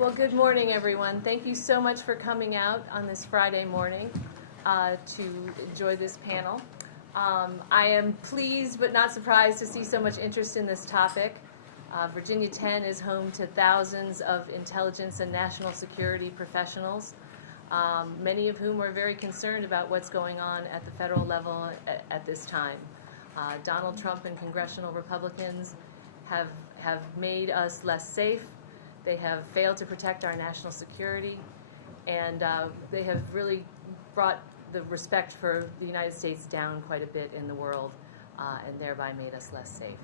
Well, good morning, everyone. Thank you so much for coming out on this Friday morning to enjoy this panel. I am pleased but not surprised to see so much interest in this topic. Virginia 10 is home to thousands of intelligence and national security professionals, many of whom are very concerned about what's going on at the federal level at this time. Donald Trump and Congressional Republicans have made us less safe. They have failed to protect our national security, and they have really brought the respect for the United States down quite a bit in the world, and thereby made us less safe.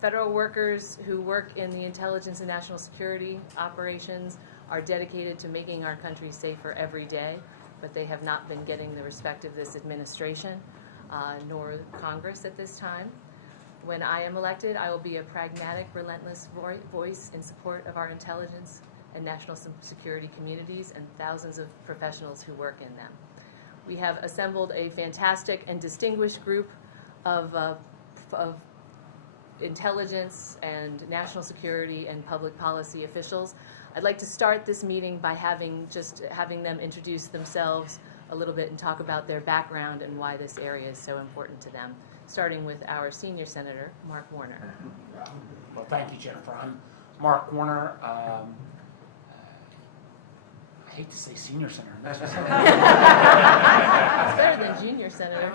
Federal workers who work in the intelligence and national security operations are dedicated to making our country safer every day, but they have not been getting the respect of this administration, nor Congress at this time. When I am elected, I will be a pragmatic, relentless voice in support of our intelligence and national security communities and thousands of professionals who work in them. We have assembled a fantastic and distinguished group of intelligence and national security and public policy officials. I'd like to start this meeting by having them introduce themselves a little bit and talk about their background and why this area is so important to them, starting with our senior senator, Mark Warner. Well, thank you, Jennifer. I'm Mark Warner. I hate to say senior senator. It's better than junior senator.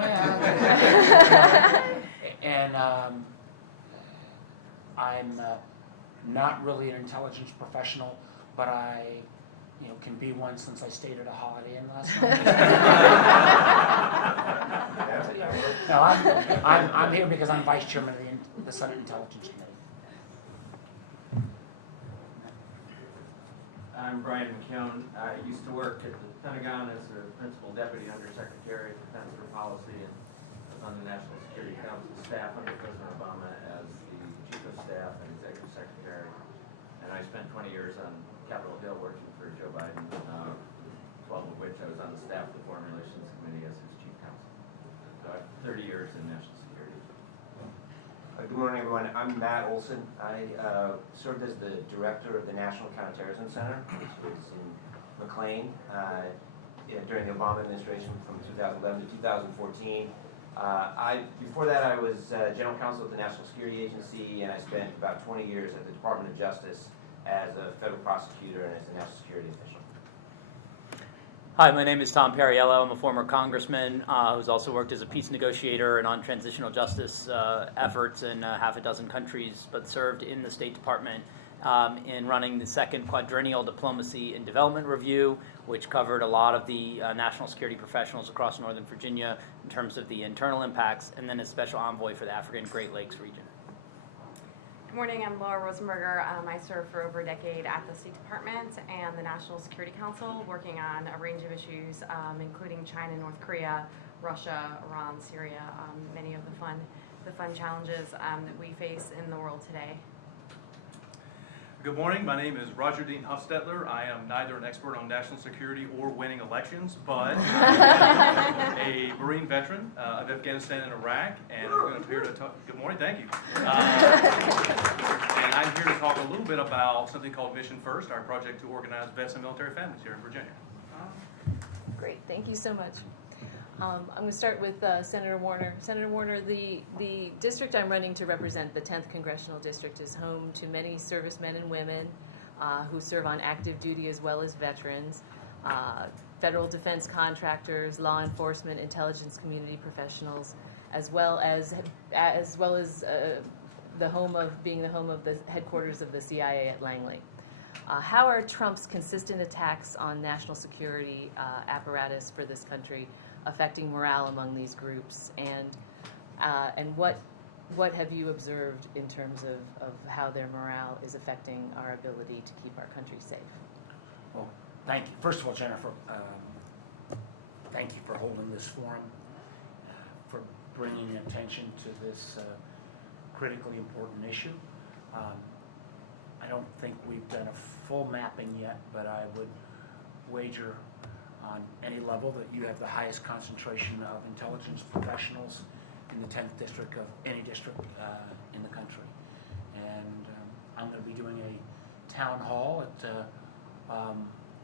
And I'm not really an intelligence professional, but I can be one since I stayed at a Holiday Inn last night. No, I'm here because I'm vice chairman of the Senate Intelligence Committee. I'm Brian McKeown. I used to work at the Pentagon as a principal deputy undersecretary of defense for policy, and was on the National Security Council staff under President Obama as the chief of staff and executive secretary. And I spent 20 years on Capitol Hill working for Joe Biden, 12 of which I was on the staff of the Foreign Relations Committee as his chief counsel. So I have 30 years in national security. Good morning, everyone. I'm Matt Olson. I served as the director of the National Counterterrorism Center, which was in McLean during the Obama administration from 2011 to 2014. Before that, I was general counsel at the National Security Agency, and I spent about 20 years at the Department of Justice as a federal prosecutor and as a national security official. Hi, my name is Tom Perriello. I'm a former congressman who's also worked as a peace negotiator and on transitional justice efforts in half a dozen countries, but served in the State Department in running the second quadrennial diplomacy and development review, which covered a lot of the national security professionals across Northern Virginia in terms of the internal impacts, and then as special envoy for the African Great Lakes region. Good morning, I'm Laura Rosenberger. I served for over a decade at the State Department and the National Security Council, working on a range of issues, including China, North Korea, Russia, Iran, Syria, many of the fun challenges that we face in the world today. Good morning, my name is Roger Dean Huffstetler. I am neither an expert on national security or winning elections, but a Marine veteran of Afghanistan and Iraq, and I'm here to talk, good morning, thank you. And I'm here to talk a little bit about something called Mission First, our project to organize vets and military families here in Virginia. Great, thank you so much. I'm going to start with Senator Warner. Senator Warner, the district I'm running to represent, the 10th Congressional District, is home to many servicemen and women who serve on active duty as well as veterans, federal defense contractors, law enforcement, intelligence community professionals, as well as the home of the headquarters of the CIA at Langley. How are Trump's consistent attacks on national security apparatus for this country affecting morale among these groups, and what have you observed in terms of how their morale is affecting our ability to keep our country safe? Well, thank you. First of all, Jennifer, thank you for holding this forum, for bringing attention to this critically important issue. I don't think we've done a full mapping yet, but I would wager on any level that you have the highest concentration of intelligence professionals in the 10th district of any district in the country. And I'm going to be doing a town hall at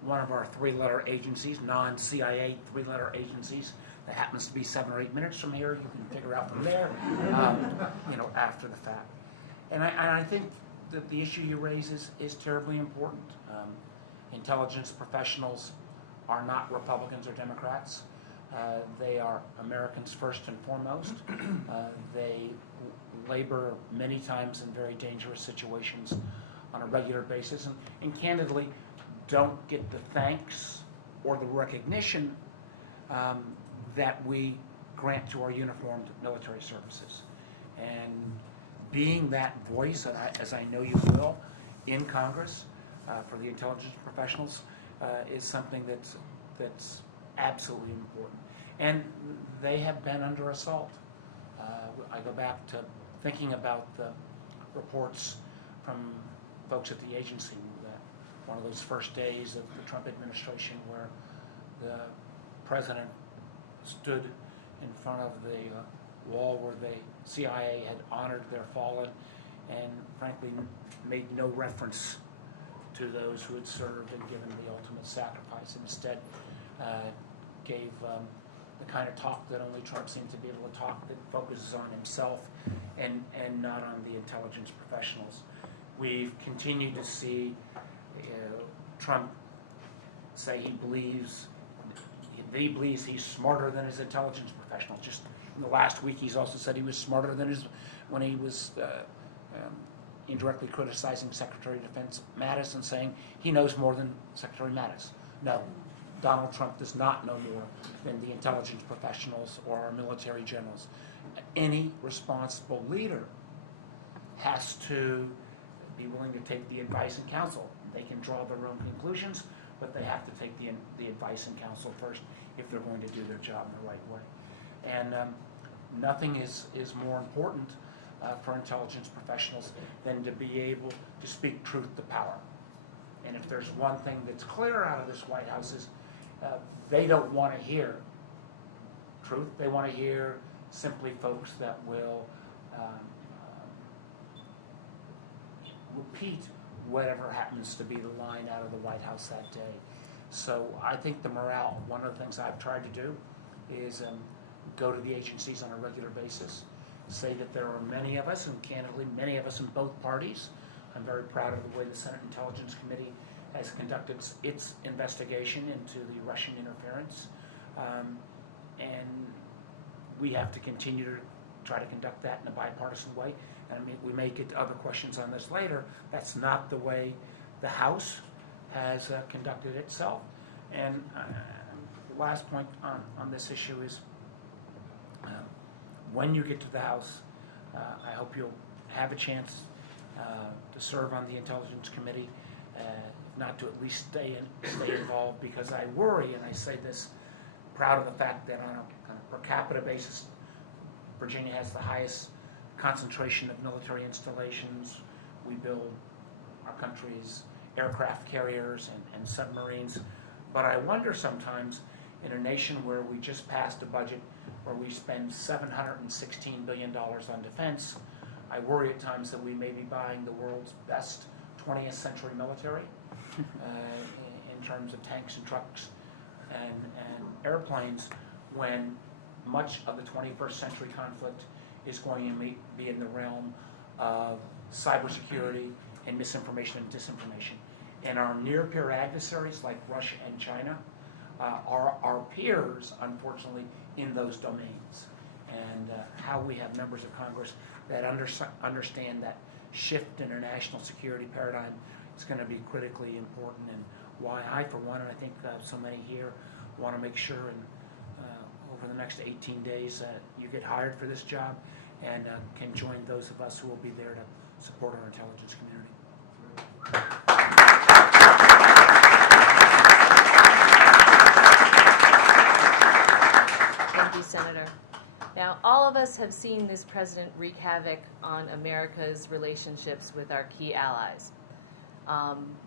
one of our three-letter agencies, non-CIA three-letter agencies, that happens to be 7 or 8 minutes from here. You can figure out from there, after the fact. And I think that the issue you raise is terribly important. Intelligence professionals are not Republicans or Democrats. They are Americans first and foremost. They labor many times in very dangerous situations on a regular basis, and candidly don't get the thanks or the recognition that we grant to our uniformed military services. And being that voice, as I know you will, in Congress for the intelligence professionals is something that's absolutely important. And they have been under assault. I go back to thinking about the reports from folks at the agency, that one of those first days of the Trump administration where the president stood in front of the wall where the CIA had honored their fallen and frankly made no reference to those who had served and given the ultimate sacrifice. Instead, gave the kind of talk that only Trump seemed to be able to talk, that focuses on himself and not on the intelligence professionals. We've continued to see Trump say he believes he's smarter than his intelligence professionals. Just in the last week, he's also said he was smarter than when he was indirectly criticizing Secretary of Defense Mattis and saying he knows more than Secretary Mattis. No, Donald Trump does not know more than the intelligence professionals or our military generals. Any responsible leader has to be willing to take the advice and counsel. They can draw their own conclusions, but they have to take the advice and counsel first if they're going to do their job in the right way. And nothing is more important for intelligence professionals than to be able to speak truth to power. And if there's one thing that's clear out of this White House is they don't want to hear truth. They want to hear simply folks that will repeat whatever happens to be the line out of the White House that day. So I think the morale, one of the things I've tried to do is go to the agencies on a regular basis, say that there are many of us, and candidly many of us in both parties. I'm very proud of the way the Senate Intelligence Committee has conducted its investigation into the Russian interference. And we have to continue to try to conduct that in a bipartisan way. And I mean, we may get to other questions on this later. That's not the way the House has conducted itself. And the last point on this issue is when you get to the House, I hope you'll have a chance to serve on the Intelligence Committee, if not to at least stay involved, because I worry, and I say this proud of the fact that on a per capita basis, Virginia has the highest concentration of military installations. We build our country's aircraft carriers and submarines. But I wonder sometimes, in a nation where we just passed a budget where we spend $716 billion on defense, I worry at times that we may be buying the world's best 20th century military in terms of tanks and trucks and airplanes, when much of the 21st century conflict is going to be in the realm of cybersecurity and misinformation and disinformation. And our near-peer adversaries like Russia and China are our peers, unfortunately, in those domains. And how we have members of Congress that understand that shift in our national security paradigm is going to be critically important, and why I, for one, and I think so many here, want to make sure over the next 18 days you get hired for this job and can join those of us who will be there to support our intelligence community. Thank you, Senator. Now, all of us have seen this president wreak havoc on America's relationships with our key allies.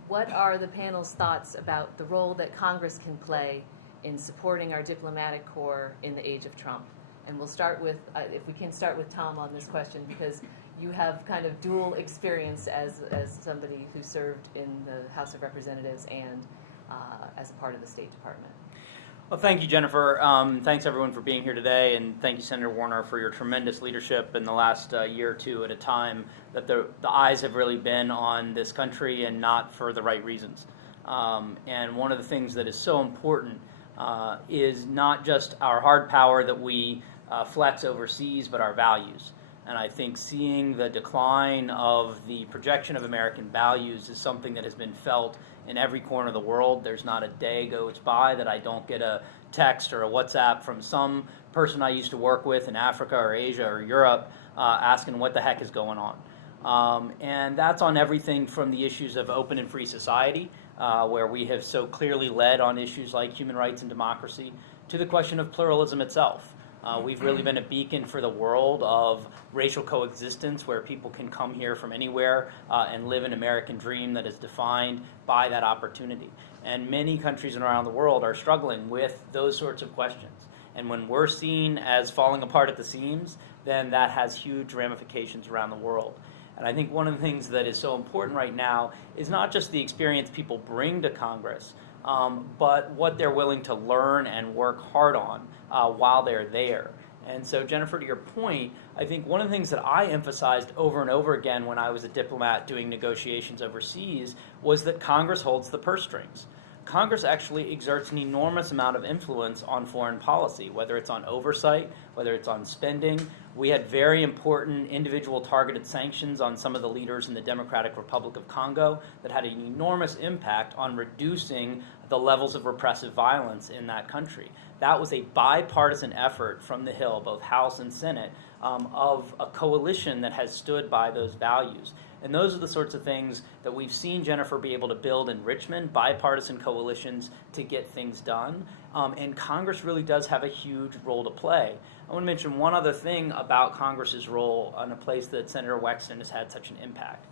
What are the panel's thoughts about the role that Congress can play in supporting our diplomatic corps in the age of Trump? And we'll start with, if we can start with Tom on this question, because you have kind of dual experience as somebody who served in the House of Representatives and as a part of the State Department. Well, thank you, Jennifer. Thanks, everyone, for being here today, and thank you, Senator Warner, for your tremendous leadership in the last year or two at a time that the eyes have really been on this country and not for the right reasons. And one of the things that is so important is not just our hard power that we flex overseas, but our values. And I think seeing the decline of the projection of American values is something that has been felt in every corner of the world. There's not a day goes by that I don't get a text or a WhatsApp from some person I used to work with in Africa or Asia or Europe asking what the heck is going on. And that's on everything from the issues of open and free society, where we have so clearly led on issues like human rights and democracy, to the question of pluralism itself. We've really been a beacon for the world of racial coexistence, where people can come here from anywhere and live an American dream that is defined by that opportunity. And many countries around the world are struggling with those sorts of questions. And when we're seen as falling apart at the seams, then that has huge ramifications around the world. And I think one of the things that is so important right now is not just the experience people bring to Congress, but what they're willing to learn and work hard on while they're there. And so, Jennifer, to your point, I think one of the things that I emphasized over and over again when I was a diplomat doing negotiations overseas was that Congress holds the purse strings. Congress actually exerts an enormous amount of influence on foreign policy, whether it's on oversight, whether it's on spending. We had very important individual targeted sanctions on some of the leaders in the Democratic Republic of Congo that had an enormous impact on reducing the levels of repressive violence in that country. That was a bipartisan effort from the Hill, both House and Senate, of a coalition that has stood by those values. And those are the sorts of things that we've seen Jennifer be able to build in Richmond, bipartisan coalitions to get things done. And Congress really does have a huge role to play. I want to mention one other thing about Congress's role on a place that Senator Wexton has had such an impact.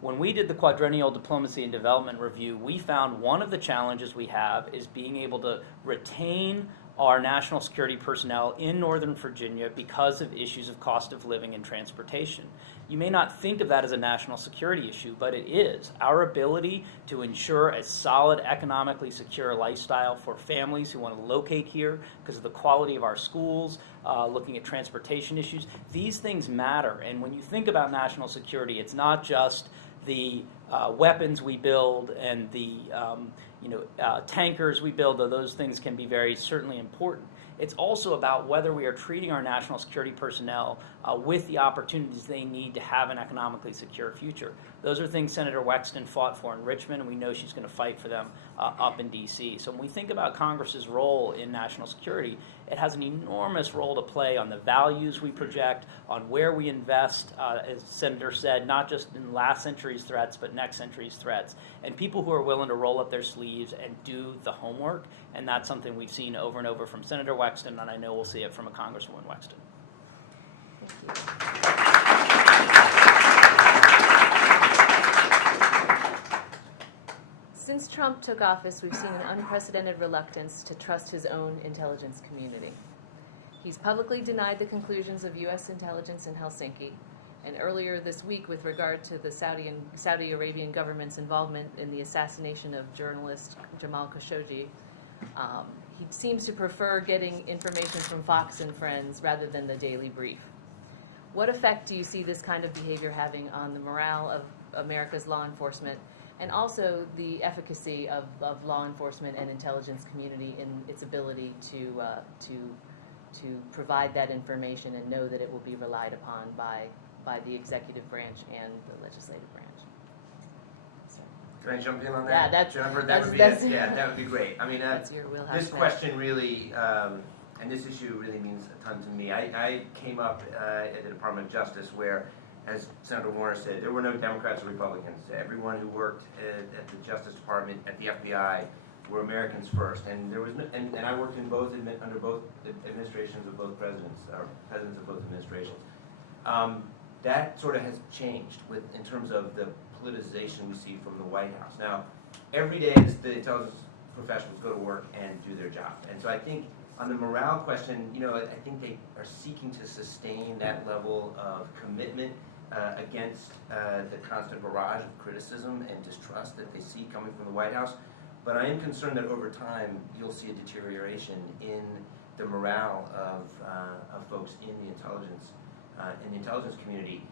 When we did the Quadrennial Diplomacy and Development Review, we found one of the challenges we have is being able to retain our national security personnel in Northern Virginia because of issues of cost of living and transportation. You may not think of that as a national security issue, but it is. Our ability to ensure a solid, economically secure lifestyle for families who want to locate here because of the quality of our schools, looking at transportation issues, these things matter. And when you think about national security, it's not just the weapons we build and the tankers we build, though those things can be very certainly important. It's also about whether we are treating our national security personnel with the opportunities they need to have an economically secure future. Those are things Senator Wexton fought for in Richmond, and we know she's going to fight for them up in D.C. So when we think about Congress's role in national security, it has an enormous role to play on the values we project, on where we invest, as Senator said, not just in last century's threats, but next century's threats, and people who are willing to roll up their sleeves and do the homework. And that's something we've seen over and over from Senator Wexton, and I know we'll see it from a Congresswoman Wexton. Thank you. Since Trump took office, we've seen an unprecedented reluctance to trust his own intelligence community. He's publicly denied the conclusions of U.S. intelligence in Helsinki, and earlier this week, with regard to the Saudi Arabian government's involvement in the assassination of journalist Jamal Khashoggi, he seems to prefer getting information from Fox and Friends rather than the Daily Brief. What effect do you see this kind of behavior having on the morale of America's law enforcement, and also the efficacy of law enforcement and intelligence community in its ability to provide that information and know that it will be relied upon by the executive branch and the legislative branch? Can I jump in on that? Yeah, that's Jennifer, that would be great. I mean, that's your wheelhouse. this question really, and this issue really means a ton to me. I came up at the Department of Justice where, as Senator Warner said, there were no Democrats or Republicans. Everyone who worked at the Justice Department, at the FBI, were Americans first. And there was no, and I worked in under both administrations of both presidents, or presidents of both administrations. That sort of has changed in terms of the politicization we see from the White House. Now, every day the intelligence professionals go to work and do their job. And so I think on the morale question, I think they are seeking to sustain that level of commitment against the constant barrage of criticism and distrust that they see coming from the White House. But I am concerned that over time, you'll see a deterioration in the morale of folks in the intelligence community.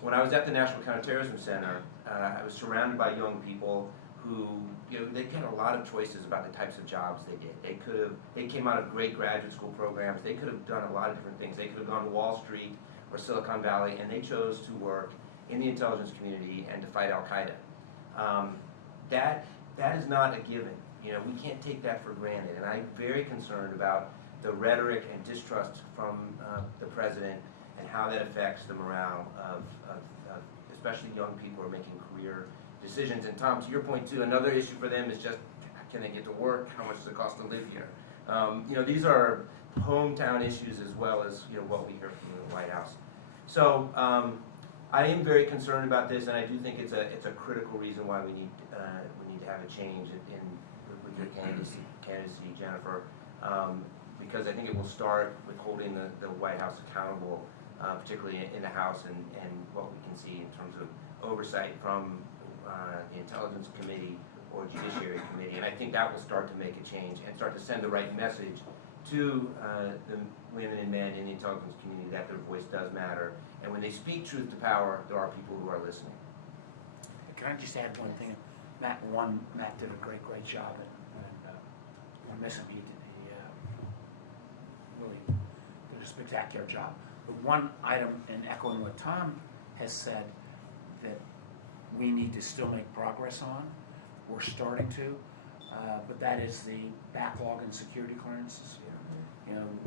When I was at the National Counterterrorism Center, I was surrounded by young people who, they had a lot of choices about the types of jobs they did. They came out of great graduate school programs. They could have done a lot of different things. They could have gone to Wall Street or Silicon Valley, and they chose to work in the intelligence community and to fight Al-Qaeda. That is not a given. We can't take that for granted, and I'm very concerned about the rhetoric and distrust from the president and how that affects the morale of especially young people who are making career decisions. And Tom, to your point too, another issue for them is just, can they get to work? How much does it cost to live here? These are hometown issues as well as what we hear from the White House. So I am very concerned about this, and I do think it's a critical reason why we need to have a change with your candidacy, Jennifer, because I think it will start with holding the White House accountable, particularly in the House, and what we can see in terms of oversight from the Intelligence Committee or Judiciary Committee. And I think that will start to make a change and start to send the right message to the women and men in the intelligence community that their voice does matter. And when they speak truth to power, there are people who are listening. Can I just add one thing? Matt did a great job, and we'll miss him. He really did a spectacular job. But one item, in echoing what Tom has said, that we need to still make progress on, we're starting to, but that is the backlog in security clearances.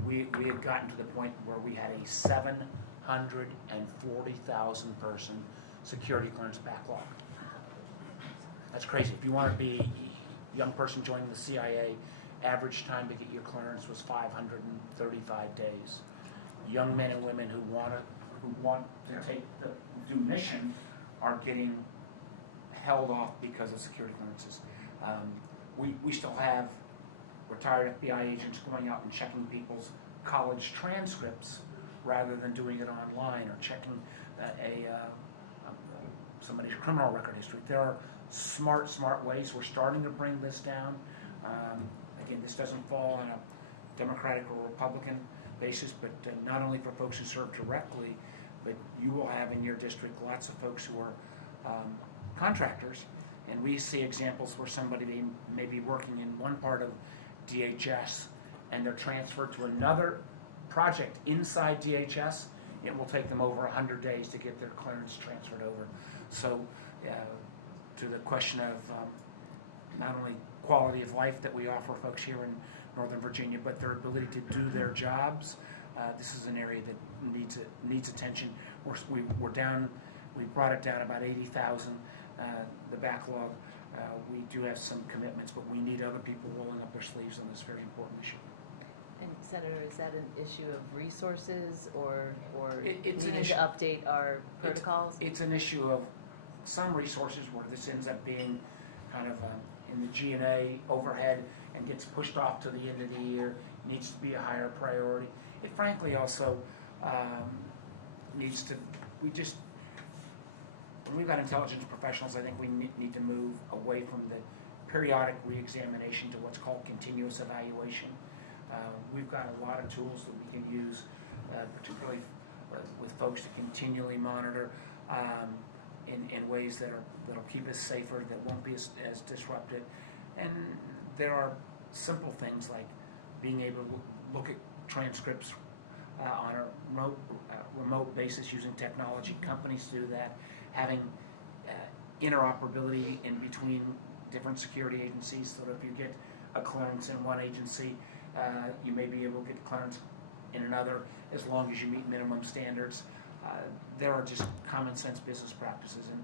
We had gotten to the point where we had a 740,000 person security clearance backlog. That's crazy. If you want to be a young person joining the CIA, average time to get your clearance was 535 days. Young men and women who want to do mission are getting held off because of security clearances. We still have retired FBI agents going out and checking people's college transcripts rather than doing it online or checking somebody's criminal record history. There are smart ways. We're starting to bring this down. Again, this doesn't fall on a Democratic or Republican basis, but not only for folks who serve directly, but you will have in your district lots of folks who are contractors, and we see examples where somebody may be working in one part of DHS and they're transferred to another project inside DHS. It will take them over 100 days to get their clearance transferred over. So to the question of not only quality of life that we offer folks here in Northern Virginia, but their ability to do their jobs, this is an area that needs attention. We're down, we brought it down about 80,000, the backlog. We do have some commitments, but we need other people rolling up their sleeves on this very important issue. And Senator, is that an issue of resources or It's an needing issue. to update our protocols? It's an issue of some resources where this ends up being kind of in the G&A overhead and gets pushed off to the end of the year, needs to be a higher priority. It frankly also needs to, when we've got intelligence professionals, I think we need to move away from the periodic re-examination to what's called continuous evaluation. We've got a lot of tools that we can use, particularly with folks to continually monitor in ways that'll keep us safer, that won't be as disruptive. And there are simple things like being able to look at transcripts on a remote basis using technology. Companies do that. Having interoperability in between different security agencies, so that if you get a clearance in one agency, you may be able to get clearance in another as long as you meet minimum standards. There are just common sense business practices, and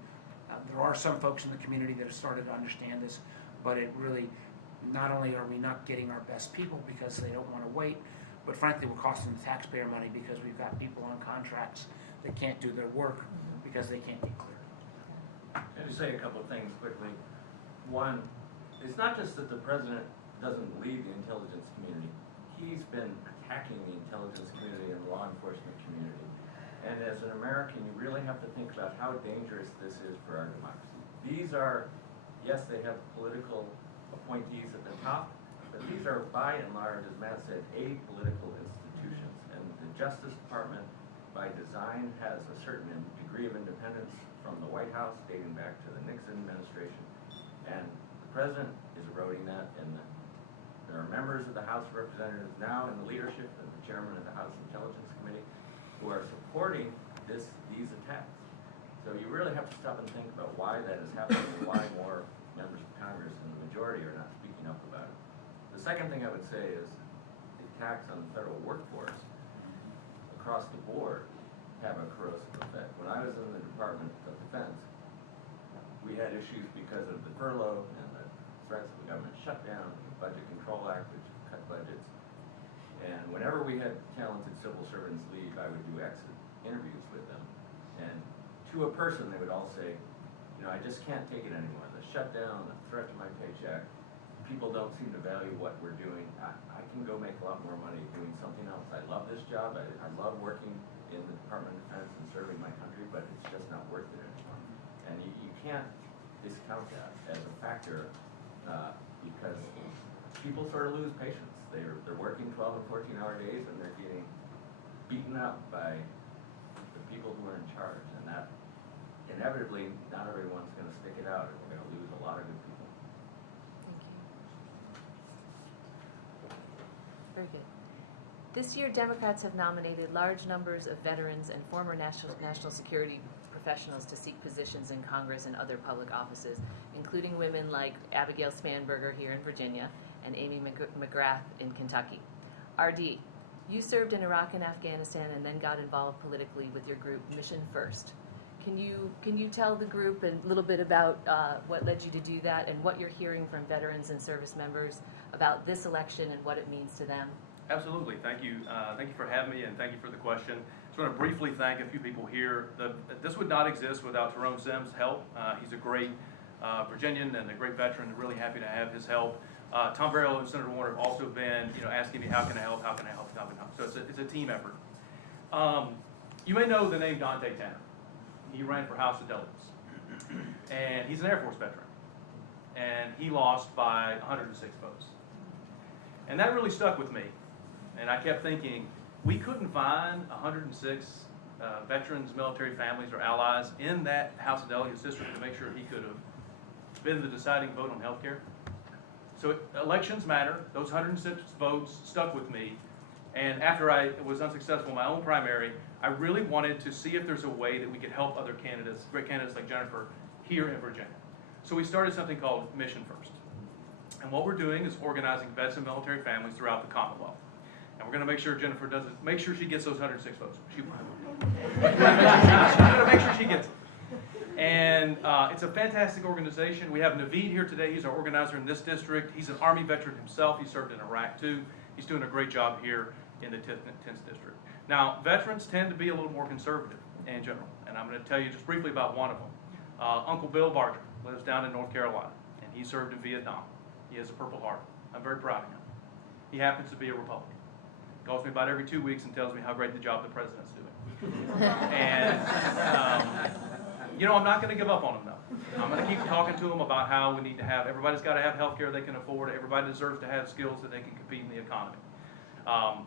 there are some folks in the community that have started to understand this, but it really, not only are we not getting our best people because they don't want to wait, but frankly we're costing the taxpayer money because we've got people on contracts that can't do their work because they can't get cleared. Can I just say a couple of things quickly? One, it's not just that the president doesn't lead the intelligence community. He's been attacking the intelligence community and the law enforcement community. And as an American, you really have to think about how dangerous this is for our democracy. These are, yes, they have political appointees at the top, but these are by and large, as Matt said, apolitical institutions. And the Justice Department, by design, has a certain degree of independence from the White House dating back to the Nixon administration. And the president is eroding that, and there are members of the House of Representatives now in the leadership and the chairman of the House Intelligence Committee who are supporting these attacks. So you really have to stop and think about why that is happening and why more members of Congress and the majority are not speaking up about it. The second thing I would say is the attacks on the federal workforce across the board have a corrosive effect. When I was in the Department of Defense, we had issues because of the furlough and the threats of the government shutdown, the Budget Control Act, which cut budgets. And whenever we had talented civil servants leave, I would do exit interviews with them. And to a person, they would all say, you know, I just can't take it anymore. The shutdown, the threat to my paycheck, people don't seem to value what we're doing. I can go make a lot more money doing something else. I love this job. I love working in the Department of Defense and serving my country, but it's just not worth it anymore. And you can't discount that as a factor because people sort of lose patience. They're working 12 and 14-hour days, and they're getting beaten up by the people who are in charge. And that, inevitably, not everyone's going to stick it out, and we're going to lose a lot of good people. Thank you. Very good. This year, Democrats have nominated large numbers of veterans and former national security professionals to seek positions in Congress and other public offices, including women like Abigail Spanberger here in Virginia and Amy McGrath in Kentucky. RD, you served in Iraq and Afghanistan and then got involved politically with your group Mission First. Can you tell the group a little bit about what led you to do that and what you're hearing from veterans and service members about this election and what it means to them? Absolutely. Thank you. Thank you for having me, and thank you for the question. Just want to briefly thank a few people here. This would not exist without Tyrone Sims' help. He's a great Virginian and a great veteran, and really happy to have his help. Tom Barrow and Senator Warner have also been, asking me how can I help, how can I help, how can I help. So it's a team effort. You may know the name Dante Tanner. He ran for House of Delegates, and he's an Air Force veteran, and he lost by 106 votes. And that really stuck with me, and I kept thinking, we couldn't find 106 veterans, military families, or allies in that House of Delegates district to make sure he could have been the deciding vote on health care. So elections matter. Those 106 votes stuck with me. And after I was unsuccessful in my own primary, I really wanted to see if there's a way that we could help other candidates, great candidates like Jennifer, here in Virginia. So we started something called Mission First. And what we're doing is organizing vets and military families throughout the Commonwealth. And we're going to make sure Jennifer does it, make sure she gets those 106 votes. She's going to make sure she gets them. And it's a fantastic organization. We have Naveed here today. He's our organizer in this district. He's an Army veteran himself. He served in Iraq too. He's doing a great job here in the 10th district. Now, veterans tend to be a little more conservative in general. And I'm going to tell you just briefly about one of them. Uncle Bill Barger lives down in North Carolina, and he served in Vietnam. He has a Purple Heart. I'm very proud of him. He happens to be a Republican. He calls me about every 2 weeks and tells me how great the job the president's doing. And, I'm not going to give up on him, though. I'm going to keep talking to him about how we need to have, everybody's got to have health care they can afford. Everybody deserves to have skills that they can compete in the economy.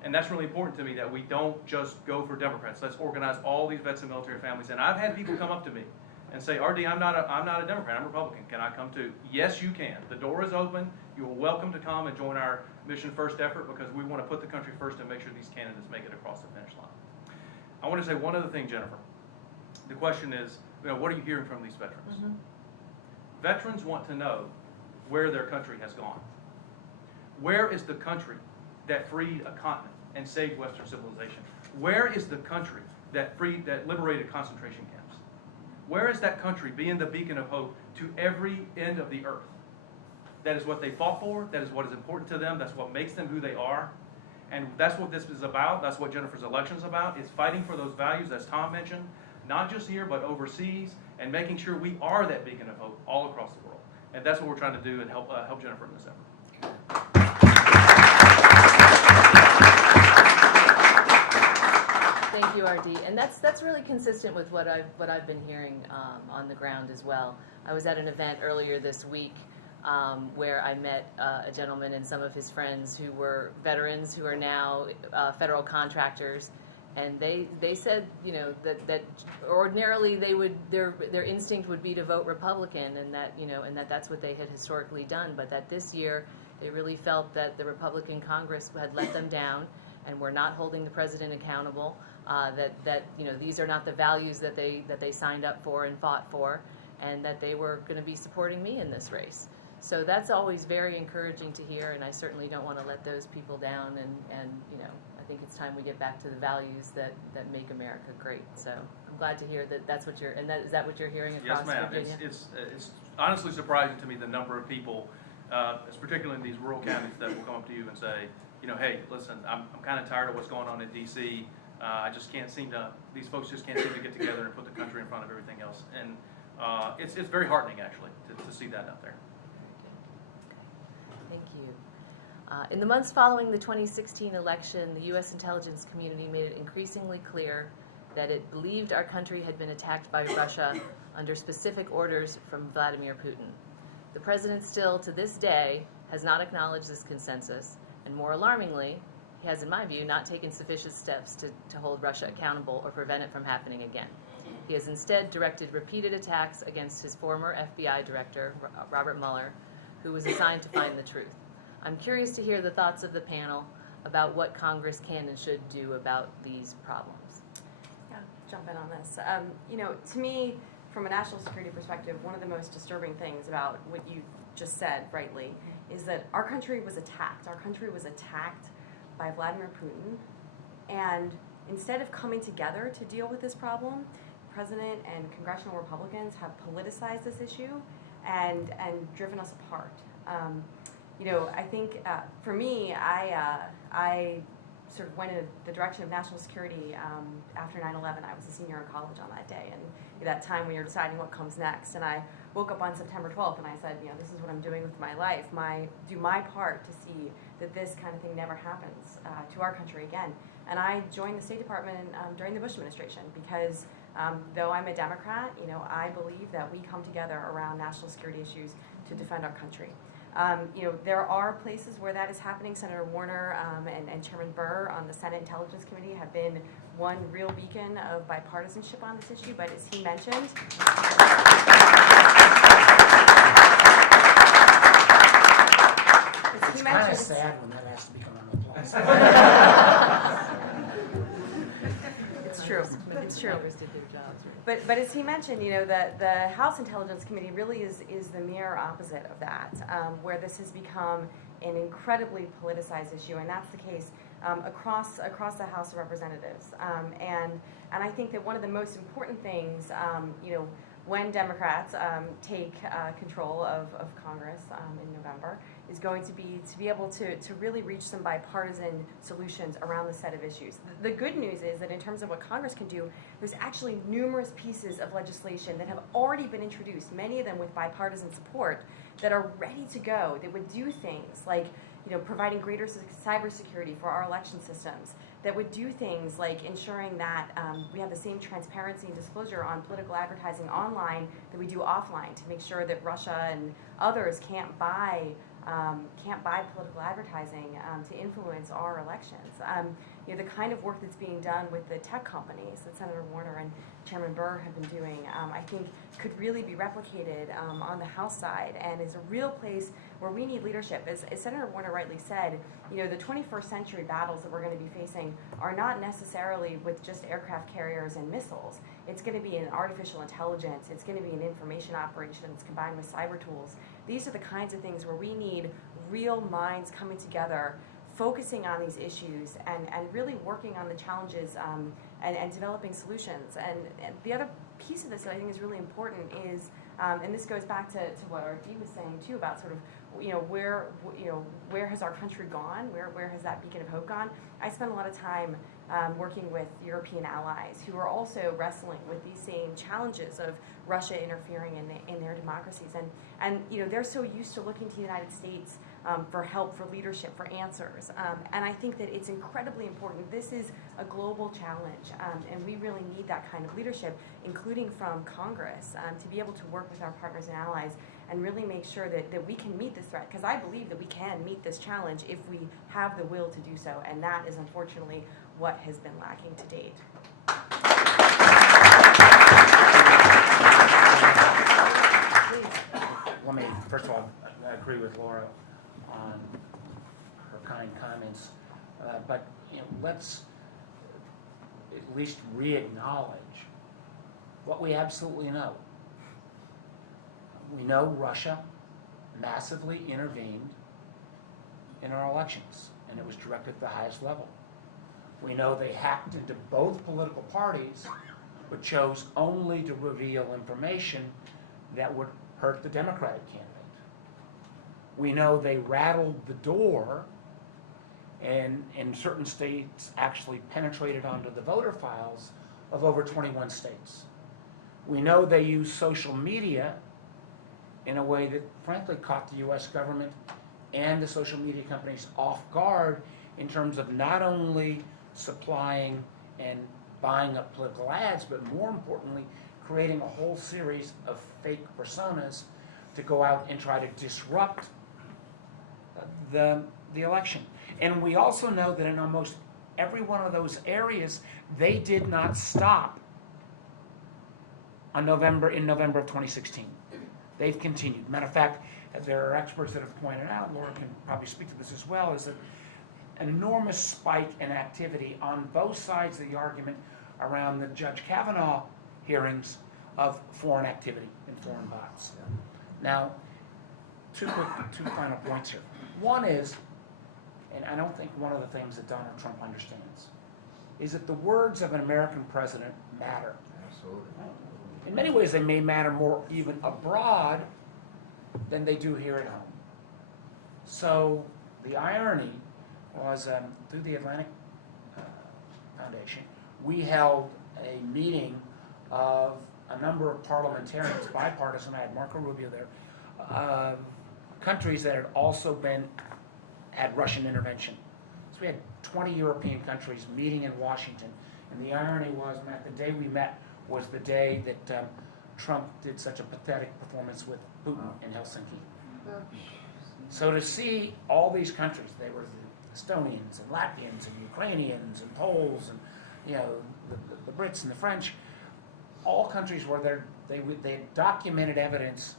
And that's really important to me, that we don't just go for Democrats. Let's organize all these vets and military families. And I've had people come up to me and say, RD, I'm not a Democrat, I'm a Republican. Can I come too? Yes, you can. The door is open. You are welcome to come and join our Mission First effort, because we want to put the country first and make sure these candidates make it across the finish line. I want to say one other thing, Jennifer. The question is, what are you hearing from these veterans? Mm-hmm. Veterans want to know where their country has gone. Where is the country that freed a continent and saved Western civilization? Where is the country that liberated concentration camps? Where is that country being the beacon of hope to every end of the earth? That is what they fought for. That is what is important to them. That's what makes them who they are. And that's what this is about. That's what Jennifer's election is about, is fighting for those values, as Tom mentioned, not just here, but overseas, and making sure we are that beacon of hope all across the world. And that's what we're trying to do and help Jennifer in this effort. Thank you, RD. And that's really consistent with what I've been hearing on the ground as well. I was at an event earlier this week where I met a gentleman and some of his friends who were veterans who are now federal contractors, and they said, you know, that ordinarily they would their instinct would be to vote Republican, and that, you know, and that's what they had historically done, but that this year they really felt that the Republican Congress had let them down and were not holding the president accountable. That you know, these are not the values that they signed up for and fought for, and that they were going to be supporting me in this race. So that's always very encouraging to hear, and I certainly don't want to let those people down. And you know, I think it's time we get back to the values that make America great. So I'm glad to hear that that's what you're, and is that what you're hearing across Yes, ma'am. Virginia? It's honestly surprising to me the number of people, particularly in these rural counties, that will come up to you and say, you know, hey, listen, I'm kind of tired of what's going on in D.C. I just can't seem to, these folks just can't seem to get together and put the country in front of everything else. And it's very heartening, actually, to see that out there. Thank you. In the months following the 2016 election, the U.S. intelligence community made it increasingly clear that it believed our country had been attacked by Russia under specific orders from Vladimir Putin. The president still, to this day, has not acknowledged this consensus, and more alarmingly, he has, in my view, not taken sufficient steps to hold Russia accountable or prevent it from happening again. He has instead directed repeated attacks against his former FBI director, Robert Mueller, who was assigned to find the truth. I'm curious to hear the thoughts of the panel about what Congress can and should do about these problems. Yeah, jump in on this. You know, to me, from a national security perspective, one of the most disturbing things about what you just said, rightly, is that our country was attacked. Our country was attacked by Vladimir Putin, and instead of coming together to deal with this problem, the President and Congressional Republicans have politicized this issue and driven us apart. You know, I think for me, I sort of went in the direction of national security after 9/11. I was a senior in college on that day, and that time when you're deciding what comes next. And I woke up on September 12th, and I said, you know, this is what I'm doing with my life. Do my part to see that this kind of thing never happens to our country again. And I joined the State Department during the Bush administration because though I'm a Democrat, you know, I believe that we come together around national security issues to defend our country. You know, there are places where that is happening. Senator Warner and Chairman Burr on the Senate Intelligence Committee have been one real beacon of bipartisanship on this issue, but as he mentioned, It's kind of sad when that has to become an applause. it's true. It's true. Congress did their jobs, right? But as he mentioned, you know, the House Intelligence Committee really is the mirror opposite of that, where this has become an incredibly politicized issue, and that's the case across the House of Representatives. And I think that one of the most important things, you know, when Democrats take control of Congress in November, is going to be able to really reach some bipartisan solutions around the set of issues. The good news is that in terms of what Congress can do, there's actually numerous pieces of legislation that have already been introduced, many of them with bipartisan support, that are ready to go, that would do things like, you know, providing greater cybersecurity for our election systems, that would do things like ensuring that we have the same transparency and disclosure on political advertising online that we do offline, to make sure that Russia and others can't buy political advertising to influence our elections. You know, the kind of work that's being done with the tech companies that Senator Warner and Chairman Burr have been doing, I think could really be replicated on the House side, and is a real place where we need leadership. As Senator Warner rightly said, you know, the 21st century battles that we're going to be facing are not necessarily with just aircraft carriers and missiles. It's going to be in artificial intelligence. It's going to be in information operations combined with cyber tools. These are the kinds of things where we need real minds coming together, focusing on these issues and really working on the challenges and developing solutions. And the other piece of this that I think is really important is, and this goes back to what RD was saying too, about sort of, you know, where has our country gone? Where has that beacon of hope gone? I spent a lot of time working with European allies who are also wrestling with these same challenges of Russia interfering in their democracies. And you know, they're so used to looking to the United States for help, for leadership, for answers. And I think that it's incredibly important. This is a global challenge, and we really need that kind of leadership, including from Congress, to be able to work with our partners and allies and really make sure that we can meet this threat. Because I believe that we can meet this challenge if we have the will to do so, and that is unfortunately what has been lacking to date. Let me, first of all, I agree with Laura on her kind comments, but let's at least re-acknowledge what we absolutely know. We know Russia massively intervened in our elections, and it was directed at the highest level. We know they hacked into both political parties, but chose only to reveal information that would hurt the Democratic candidate. We know they rattled the door and in certain states actually penetrated onto the voter files of over 21 states. We know they used social media in a way that frankly caught the US government and the social media companies off guard in terms of not only supplying and buying up political ads, but more importantly, creating a whole series of fake personas to go out and try to disrupt the election. And we also know that in almost every one of those areas, they did not stop in November of 2016. They've continued. Matter of fact, there are experts that have pointed out, Laura can probably speak to this as well, is that enormous spike in activity on both sides of the argument around the Judge Kavanaugh hearings of foreign activity and foreign bots. Now, two final points here. One is, and I don't think one of the things that Donald Trump understands, is that the words of an American president matter. Absolutely. In many ways, they may matter more even abroad than they do here at home. So the irony was through the Atlantic Foundation, we held a meeting of a number of parliamentarians, bipartisan, I had Marco Rubio there, countries that had also had Russian intervention. So we had 20 European countries meeting in Washington. And the irony was, Matt, the day we met was the day that Trump did such a pathetic performance with Putin in Helsinki. So to see all these countries, they were the Estonians and Latvians and Ukrainians and Poles and the Brits and the French, all countries where they had documented evidence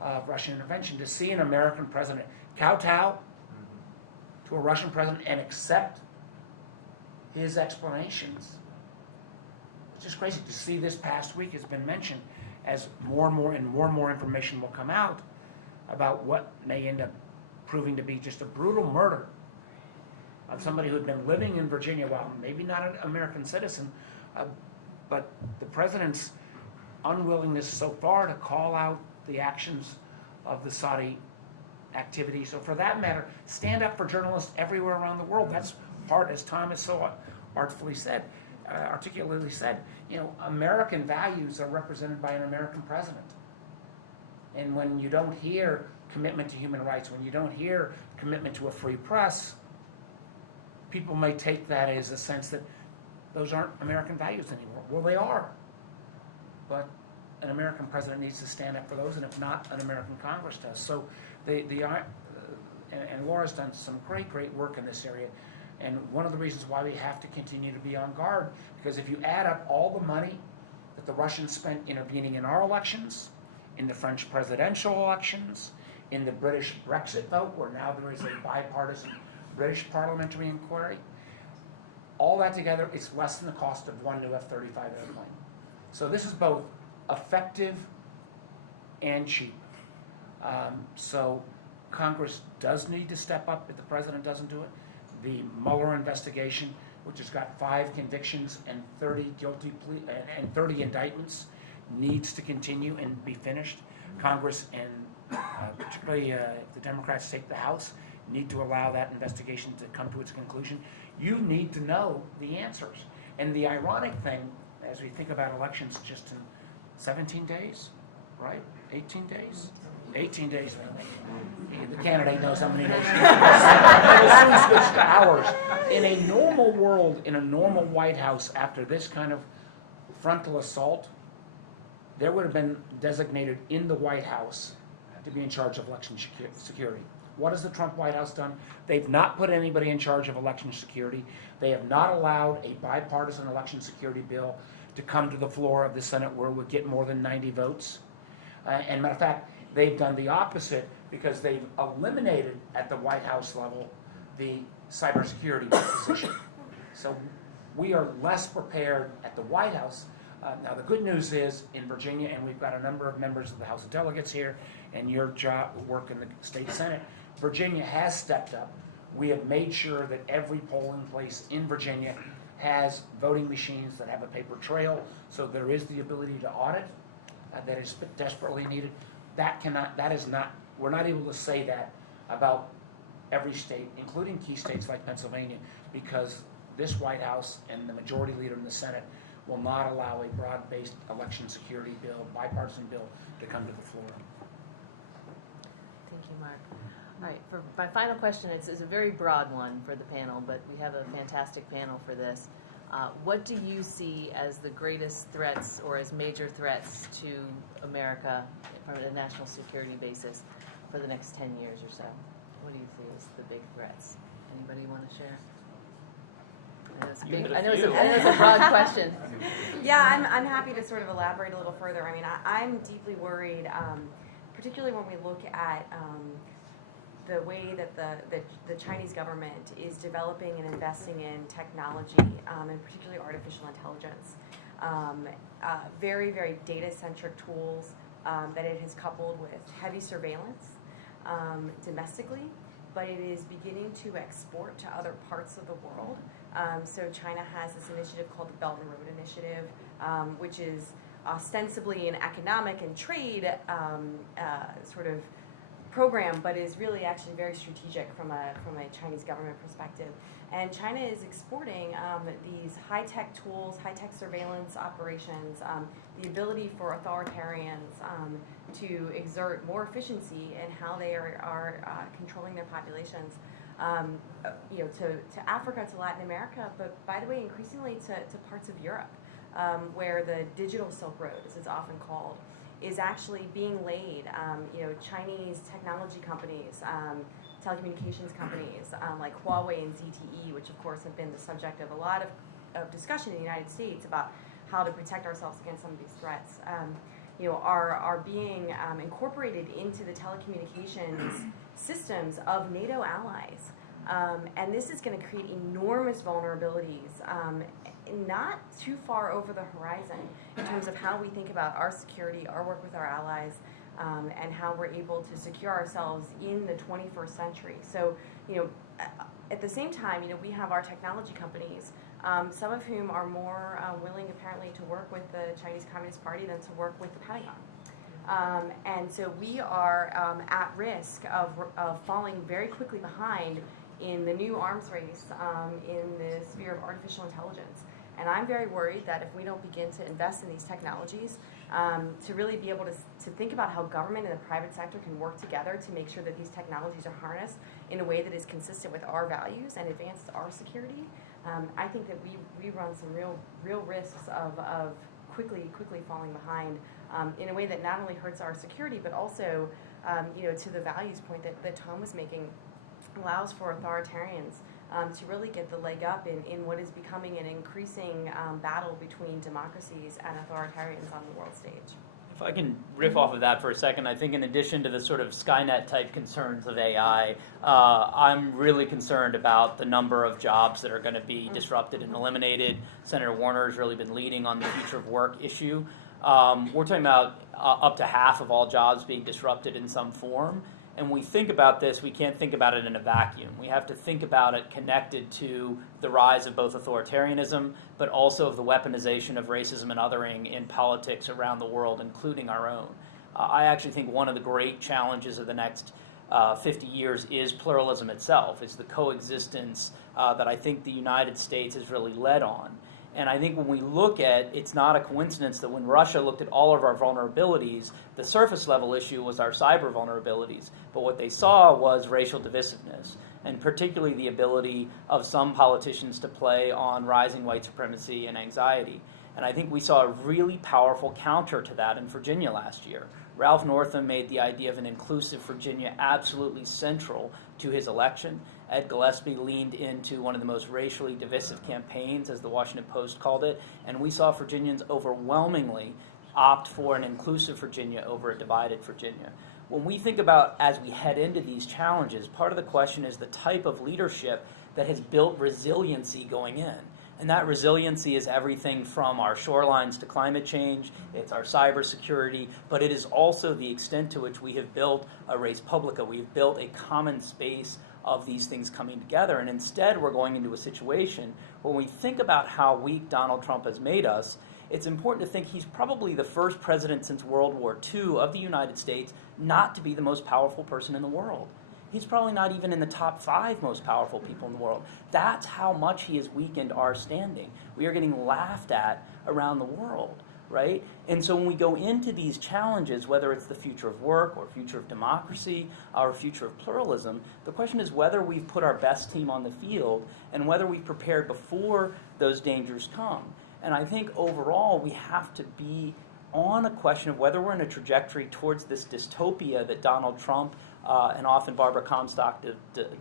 of Russian intervention. To see an American president kowtow to a Russian president and accept his explanations, it's just crazy. To see this past week has been mentioned as more and more information will come out about what may end up proving to be just a brutal murder of somebody who had been living in Virginia, while maybe not an American citizen, but the president's unwillingness so far to call out the actions of the Saudi activity. So for that matter, stand up for journalists everywhere around the world. That's part, as Tom has so artfully said, articulately said, American values are represented by an American president. And when you don't hear commitment to human rights, when you don't hear commitment to a free press, people may take that as a sense that those aren't American values anymore. Well, they are. But an American president needs to stand up for those, and if not, an American Congress does. So and Laura's done some great work in this area. And one of the reasons why we have to continue to be on guard, because if you add up all the money that the Russians spent intervening in our elections, in the French presidential elections, in the British Brexit vote, where now there is a bipartisan British parliamentary inquiry, all that together, it's less than the cost of one new F-35 airplane. So this is both effective and cheap. So Congress does need to step up if the president doesn't do it. The Mueller investigation, which has got 5 convictions and 30 guilty plea and 30 indictments, needs to continue and be finished. Congress and particularly if the Democrats take the House, need to allow that investigation to come to its conclusion. You need to know the answers. And the ironic thing, as we think about elections just in 17 days, right? 18 days? 18 days. The candidate knows how many days. It will soon switch to hours. In a normal world, in a normal White House, after this kind of frontal assault, there would have been designated in the White House to be in charge of election security. What has the Trump White House done? They've not put anybody in charge of election security. They have not allowed a bipartisan election security bill to come to the floor of the Senate where it would get more than 90 votes. And matter of fact, they've done the opposite because they've eliminated at the White House level the cybersecurity position. So we are less prepared at the White House. Now the good news is in Virginia, and we've got a number of members of the House of Delegates here, and your job work in the state Senate, Virginia has stepped up. We have made sure that every polling place in Virginia has voting machines that have a paper trail, so there is the ability to audit that is desperately needed. We're not able to say that about every state, including key states like Pennsylvania, because this White House and the majority leader in the Senate will not allow a broad-based election security bill, bipartisan bill, to come to the floor. Thank you, Mark. All right, for my final question, it's a very broad one for the panel, but we have a fantastic panel for this. What do you see as the greatest threats or as major threats to America from a national security basis for the next 10 years or so? What do you see as the big threats? Anybody want to share? I know it's a broad question. Yeah, I'm happy to sort of elaborate a little further. I mean, I'm deeply worried, particularly when we look at the way that the Chinese government is developing and investing in technology, and particularly artificial intelligence. Very, very data-centric tools that it has coupled with heavy surveillance domestically, but it is beginning to export to other parts of the world. So China has this initiative called the Belt and Road Initiative, which is ostensibly an economic and trade sort of program, but is really actually very strategic from a Chinese government perspective. And China is exporting these high-tech tools, high-tech surveillance operations, the ability for authoritarians to exert more efficiency in how they are controlling their populations, to Africa, to Latin America, but by the way, increasingly to parts of Europe, where the digital Silk Road, as it's often called, is actually being laid. Chinese technology companies, telecommunications companies like Huawei and ZTE, which of course have been the subject of a lot of discussion in the United States about how to protect ourselves against some of these threats, are being incorporated into the telecommunications systems of NATO allies. And this is going to create enormous vulnerabilities not too far over the horizon in terms of how we think about our security, our work with our allies, and how we're able to secure ourselves in the 21st century. So, at the same time, we have our technology companies, some of whom are more willing apparently to work with the Chinese Communist Party than to work with the Pentagon. And so we are at risk of falling very quickly behind in the new arms race in the sphere of artificial intelligence. And I'm very worried that if we don't begin to invest in these technologies, to really be able to think about how government and the private sector can work together to make sure that these technologies are harnessed in a way that is consistent with our values and advances our security, I think that we run some real risks of quickly falling behind in a way that not only hurts our security, but also, to the values point that Tom was making, allows for authoritarians to really get the leg up in what is becoming an increasing battle between democracies and authoritarians on the world stage. If I can riff off of that for a second, I think in addition to the sort of Skynet-type concerns of AI, I'm really concerned about the number of jobs that are going to be disrupted and eliminated. Senator Warner has really been leading on the future of work issue. We're talking about up to half of all jobs being disrupted in some form. And when we think about this, we can't think about it in a vacuum. We have to think about it connected to the rise of both authoritarianism, but also of the weaponization of racism and othering in politics around the world, including our own. I actually think one of the great challenges of the next 50 years is pluralism itself. It's the coexistence that I think the United States has really led on. And I think when we look at, it's not a coincidence that when Russia looked at all of our vulnerabilities, the surface level issue was our cyber vulnerabilities. But what they saw was racial divisiveness, and particularly the ability of some politicians to play on rising white supremacy and anxiety. And I think we saw a really powerful counter to that in Virginia last year. Ralph Northam made the idea of an inclusive Virginia absolutely central to his election. Ed Gillespie leaned into one of the most racially divisive campaigns, as the Washington Post called it, and we saw Virginians overwhelmingly opt for an inclusive Virginia over a divided Virginia. When we think about, as we head into these challenges, part of the question is the type of leadership that has built resiliency going in. And that resiliency is everything from our shorelines to climate change, it's our cybersecurity, but it is also the extent to which we have built a res publica. We've built a common space of these things coming together. And instead, we're going into a situation where when we think about how weak Donald Trump has made us, it's important to think he's probably the first president since World War II of the United States not to be the most powerful person in the world. He's probably not even in the top 5 most powerful people in the world. That's how much he has weakened our standing. We are getting laughed at around the world, right? And so when we go into these challenges, whether it's the future of work or future of democracy or future of pluralism, the question is whether we've put our best team on the field and whether we've prepared before those dangers come. And I think overall we have to be on a question of whether we're in a trajectory towards this dystopia that Donald Trump and often Barbara Comstock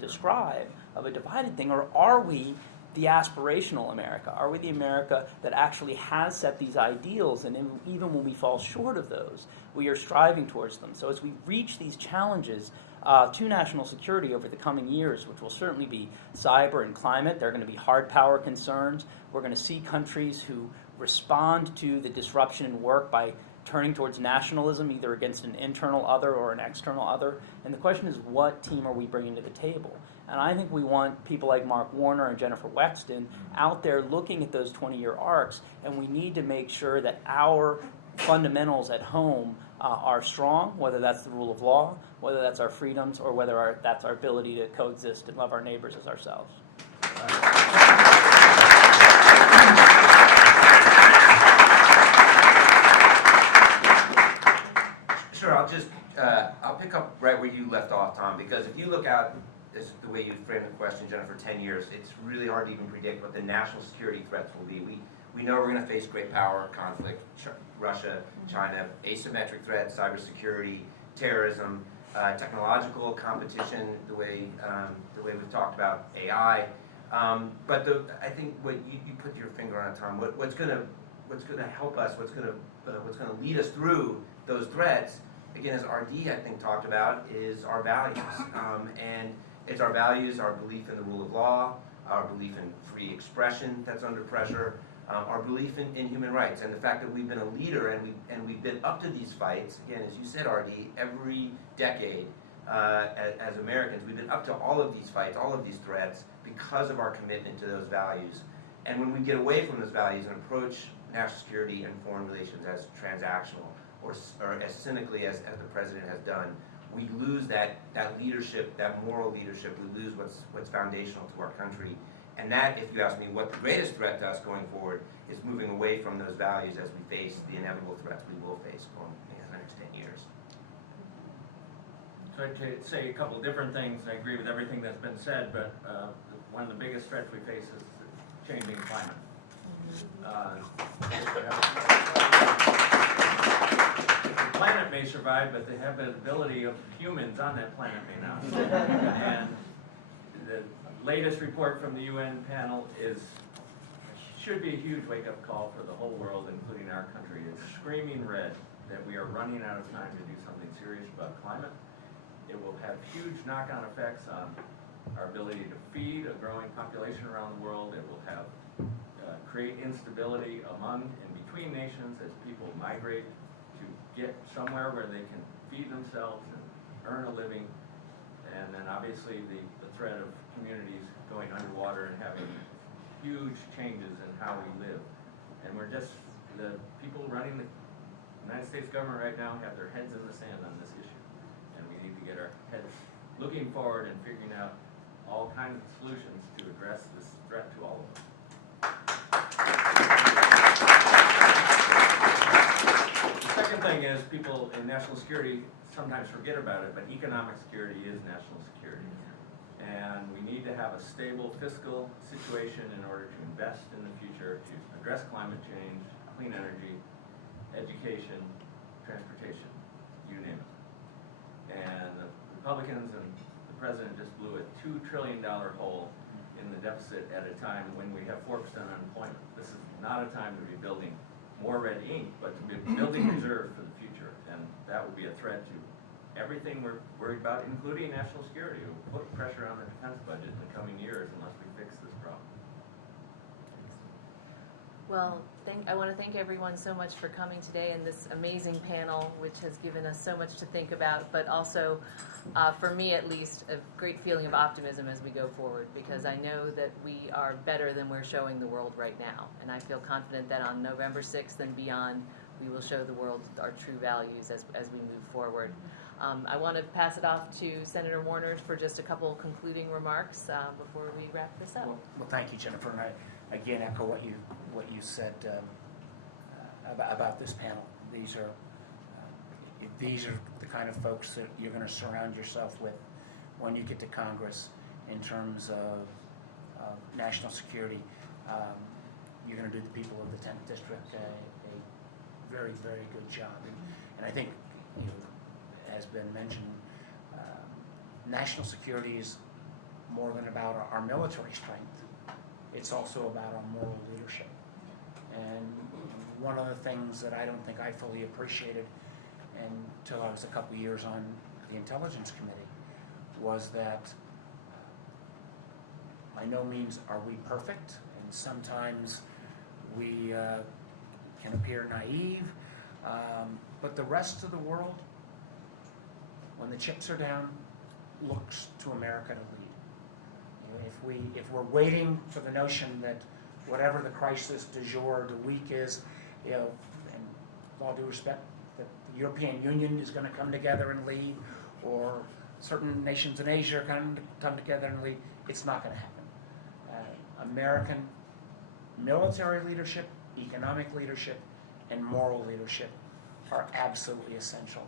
describe of a divided thing, or are we the aspirational America? Are we the America that actually has set these ideals, and even when we fall short of those, we are striving towards them? So as we reach these challenges to national security over the coming years, which will certainly be cyber and climate, there are going to be hard power concerns. We're going to see countries who respond to the disruption in work by turning towards nationalism, either against an internal other or an external other. And the question is, what team are we bringing to the table? And I think we want people like Mark Warner and Jennifer Wexton out there looking at those 20-year arcs, and we need to make sure that our fundamentals at home are strong, whether that's the rule of law, whether that's our freedoms, or whether that's our ability to coexist and love our neighbors as ourselves. Sure, I'll pick up right where you left off, Tom, because if you look out, the way you framed the question, Jennifer, 10 years, it's really hard to even predict what the national security threats will be. We know we're going to face great power conflict, Russia, China, asymmetric threats, cybersecurity, terrorism, technological competition, the way we've talked about AI. But I think what you put your finger on it, Tom. What's going to help us? What's going to lead us through those threats? Again, as RD I think talked about, is our values, and it's our values, our belief in the rule of law, our belief in free expression that's under pressure, our belief in human rights, and the fact that we've been a leader and we've been up to these fights. Again, as you said, RD, every decade as Americans, we've been up to all of these fights, all of these threats, because of our commitment to those values. And when we get away from those values and approach national security and foreign relations as transactional, or as cynically as the president has done, we lose that leadership, that moral leadership. We lose what's foundational to our country. And that, if you ask me, what the greatest threat to us going forward is moving away from those values as we face the inevitable threats we will face going in the next 10 years. So I'd say a couple different things. I agree with everything that's been said, but one of the biggest threats we face is the changing climate. The planet may survive, but the habitability of humans on that planet may not. And the latest report from the UN panel should be a huge wake-up call for the whole world, including our country. It's screaming red that we are running out of time to do something serious about climate. It will have huge knock-on effects on our ability to feed a growing population around the world. It will have create instability among and between nations as people migrate to get somewhere where they can feed themselves and earn a living. And then obviously the threat of communities going underwater and having huge changes in how we live. And the people running the United States government right now have their heads in the sand on this issue. And we need to get our heads looking forward and figuring out all kinds of solutions to address this threat to all of us. thing is, people in national security sometimes forget about it, but economic security is national security. And we need to have a stable fiscal situation in order to invest in the future, to address climate change, clean energy, education, transportation, you name it. And the Republicans and the president just blew a $2 trillion hole in the deficit at a time when we have 4% unemployment. This is not a time to be building more red ink, but to be building reserve for the future. And that will be a threat to everything we're worried about, including national security. It will put pressure on the defense budget in the coming years unless we fix this problem. Well, I want to thank everyone so much for coming today and this amazing panel, which has given us so much to think about, but also, for me at least, a great feeling of optimism as we go forward, because I know that we are better than we're showing the world right now. And I feel confident that on November 6th and beyond, we will show the world our true values as we move forward. I want to pass it off to Senator Warner for just a couple concluding remarks before we wrap this up. Well, thank you, Jennifer, and I again echo what you said about this panel. These are the kind of folks that you're going to surround yourself with when you get to Congress in terms of national security. You're going to do the people of the 10th District a very, very good job. And I think, has been mentioned, national security is more than about our military strength. It's also about our moral leadership. And one of the things that I don't think I fully appreciated until I was a couple years on the Intelligence Committee was that by no means are we perfect, and sometimes we can appear naive, but the rest of the world, when the chips are down, looks to America to lead. If we're waiting for the notion that whatever the crisis du jour, the week is, and with all due respect, that the European Union is going to come together and lead, or certain nations in Asia are going to come together and lead, it's not going to happen. American military leadership, economic leadership, and moral leadership are absolutely essential.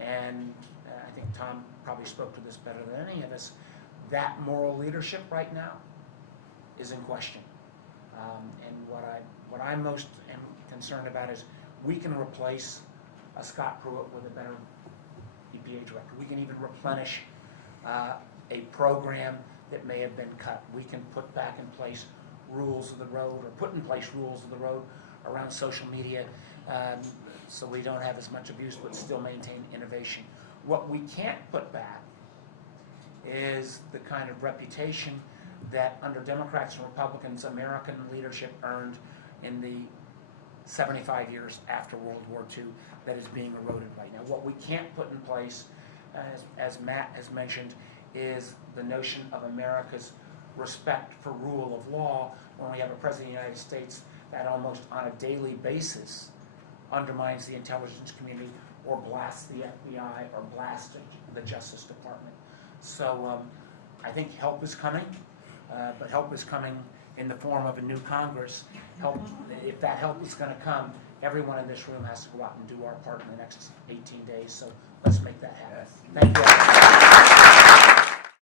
And I think Tom probably spoke to this better than any of us. That moral leadership right now is in question. And what I'm most concerned about is we can replace a Scott Pruitt with a better EPA director. We can even replenish a program that may have been cut. We can put back in place rules of the road, or put in place rules of the road around social media, so we don't have as much abuse but still maintain innovation. What we can't put back is the kind of reputation that under Democrats and Republicans American leadership earned in the 75 years after World War II that is being eroded right now. What we can't put in place, as Matt has mentioned, is the notion of America's respect for rule of law when we have a President of the United States that almost on a daily basis undermines the intelligence community or blasts the FBI or blasts the Justice Department. So I think help is coming, but help is coming in the form of a new Congress. If that help is going to come, everyone in this room has to go out and do our part in the next 18 days. So let's make that happen. Thank you all.